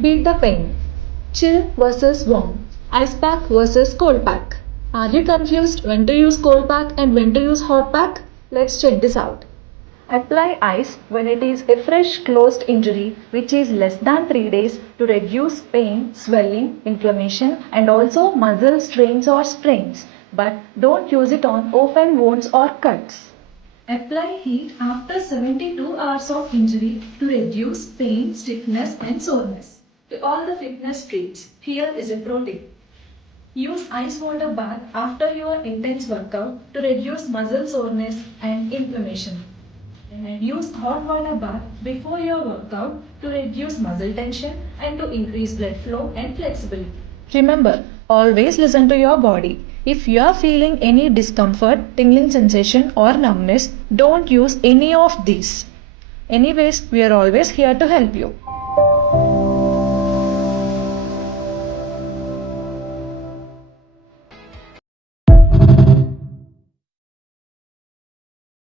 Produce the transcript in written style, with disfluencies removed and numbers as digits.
Beat the pain. Chill versus warm. Ice pack versus cold pack. Are you confused when to use cold pack and when to use hot pack? Let's check this out. Apply ice when it is a fresh closed injury which is less than 3 days to reduce pain, swelling, inflammation and also muscle strains or sprains. But don't use it on open wounds or cuts. Apply heat after 72 hours of injury to reduce pain, stiffness and soreness. To all the fitness freaks, here is a pro tip. Use ice water bath after your intense workout to reduce muscle soreness and inflammation. And use hot water bath before your workout to reduce muscle tension and to increase blood flow and flexibility. Remember, always listen to your body. If you are feeling any discomfort, tingling sensation, or numbness, don't use any of these. Anyways, we are always here to help you.